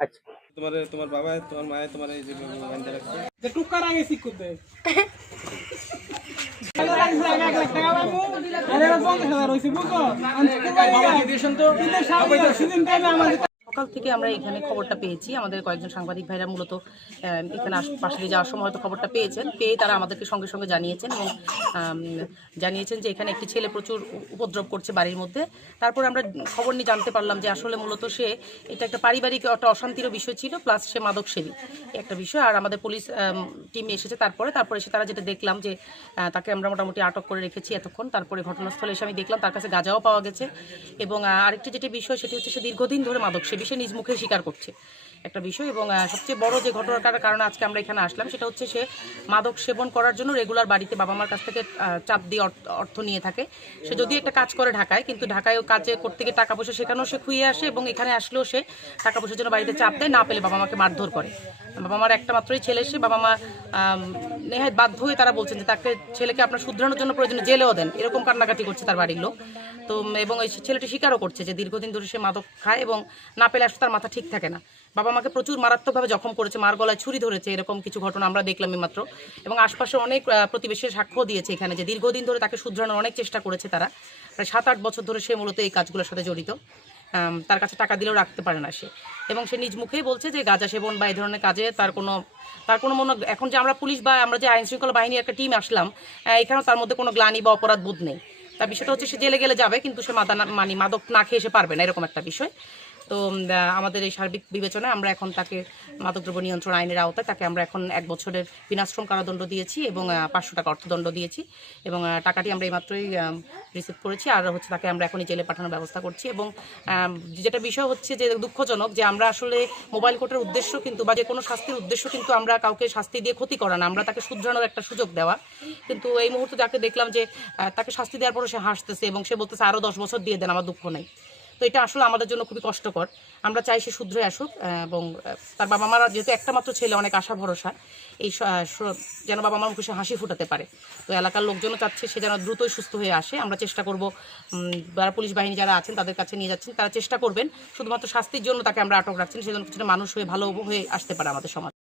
আচ্ছা। তোমার তোমার বাবা তোমার মায়ের তোমার এই যে বান্ধে রাখছে যে টুকার আগে ঠিক করতে। সকাল থেকে আমরা এখানে খবরটা পেয়েছি। আমাদের কয়েকজন সাংবাদিক ভাইরা মূলত এখানে পাশে যাওয়ার সময় হয়তো খবরটা পেয়েছেন। পেয়ে তারা আমাদেরকে সঙ্গে সঙ্গে জানিয়েছেন এবং জানিয়েছেন যে এখানে একটি ছেলে প্রচুর উপদ্রব করছে বাড়ির মধ্যে। তারপর আমরা খবর নিয়ে জানতে পারলাম যে আসলে মূলত সে, এটা একটা পারিবারিক একটা অশান্তিরও বিষয় ছিল, প্লাস সে মাদক সেবী। একটা বিষয়। আর আমাদের পুলিশ টিম এসেছে তারপরে। তারপরে এসে তারা যেটা দেখলাম যে তাকে আমরা মোটামুটি আটক করে রেখেছি এতক্ষণ। তারপরে ঘটনাস্থলে এসে আমি দেখলাম তার কাছে গাঁজাও পাওয়া গেছে। এবং আরেকটি যেটি বিষয় সেটি হচ্ছে সে দীর্ঘদিন ধরে মাদক সেবী। সে নিজ মুখে স্বীকার করছে একটা বিষয়। এবং সবচেয়ে বড় যে ঘটনাটার কারণে আজকে আমরা এখানে আসলাম সেটা হচ্ছে সে মাদক সেবন করার জন্য রেগুলার বাড়িতে বাবা মার কাছ থেকে চাপ দিয়ে অর্থ- নিয়ে থাকে। সে যদি একটা কাজ করে ঢাকায়, কিন্তু ঢাকায় কাজে করতে গিয়ে টাকা পয়সা সেখানেও সে খুঁয়ে আসে এবং এখানে আসলেও সে টাকা পয়সার জন্য বাড়িতে চাপ দেয়, না পেলে বাবা মাকে মারধর করে। বাবা মার একটা মাত্রই ছেলে, সে বাবা মা নেহায় বাধ্য হয়ে তারা বলছেন যে তাকে, ছেলেকে আপনার শুধরানোর জন্য প্রয়োজনে জেলেও দেন, এরকম কান্নাকাটি করছে তার বাড়ির লোক। তো এবং এই ছেলেটি স্বীকারও করছে যে দীর্ঘদিন ধরে সে মাদক খায় এবং না পেলে আসলে তার মাথা ঠিক থাকে না। বাবা মাকে প্রচুর মারাত্মকভাবে জখম করেছে, মার গলায় ছুরি ধরেছে, এরকম কিছু ঘটনা আমরা দেখলাম মাত্র এবং আশপাশে অনেক প্রতিবেশীর সাক্ষ্য দিয়েছে এখানে যে দীর্ঘদিন ধরে তাকে শুধরানোর অনেক চেষ্টা করেছে তারা। প্রায় সাত আট বছর ধরে সে মূলত এই কাজগুলোর সাথে জড়িত। তার কাছে টাকা দিলেও রাখতে পারে না সে। এবং সে নিজ মুখেই বলছে যে গাঁজা সেবন বা এই ধরনের কাজে তার কোনো তার কোনো মনে, এখন যে আমরা পুলিশ বা আমরা যে আইন শৃঙ্খলা বাহিনীর একটা টিম আসলাম এখানেও তার মধ্যে কোনো গ্লানি বা অপরাধ বোধ নেই। তার বিষয়টা হচ্ছে সে জেলে গেলে যাবে, কিন্তু সে মাদা মানে মাদক না খেয়ে সে পারবে না, এরকম একটা বিষয়। তো আমাদের এই সার্বিক বিবেচনায় আমরা এখন তাকে মাদকদ্রব্য নিয়ন্ত্রণ আইনের আওতায় তাকে আমরা এখন এক বছরের বিনাশ্রম কারাদণ্ড দিয়েছি এবং পাঁচশো টাকা অর্থদণ্ড দিয়েছি এবং টাকাটি আমরা এইমাত্রই রিসিভ করেছি আর হচ্ছে তাকে আমরা এখনই জেলে পাঠানোর ব্যবস্থা করছি এবং যেটা বিষয় হচ্ছে যে দুঃখজনক যে আমরা আসলে মোবাইল কোর্টের উদ্দেশ্য কিন্তু বা যে কোনো শাস্তির উদ্দেশ্য কিন্তু আমরা কাউকে শাস্তি দিয়ে ক্ষতি করা না, আমরা তাকে শুধরানোর একটা সুযোগ দেওয়া। কিন্তু এই মুহূর্তে যাকে দেখলাম যে তাকে শাস্তি দেওয়ার পরে সে হাসতেছে এবং সে বলতেছে আরও দশ বছর দিয়ে দেন, আমার দুঃখ নেই। তো এটা আসলে আমাদের জন্য খুবই কষ্টকর। আমরা চাই সে শুধরে আসুক এবং তার বাবা মারা যেহেতু একটা মাত্র ছেলে, অনেক আশা, ভরসা, এই যেন বাবা মার মুখে হাসি ফুটাতে পারে। তো এলাকার লোকজনও চাচ্ছে সে যেন দ্রুতই সুস্থ হয়ে আসে। আমরা চেষ্টা করব যারা পুলিশ বাহিনী যারা আছেন, তাদের কাছে নিয়ে যাচ্ছেন, তারা চেষ্টা করবেন, শুধুমাত্র শাস্তির জন্য তাকে আমরা আটক রাখছেন, সেজন্য কিছুটা মানুষ হয়ে, ভালো হয়ে আসতে পারে আমাদের সমাজ।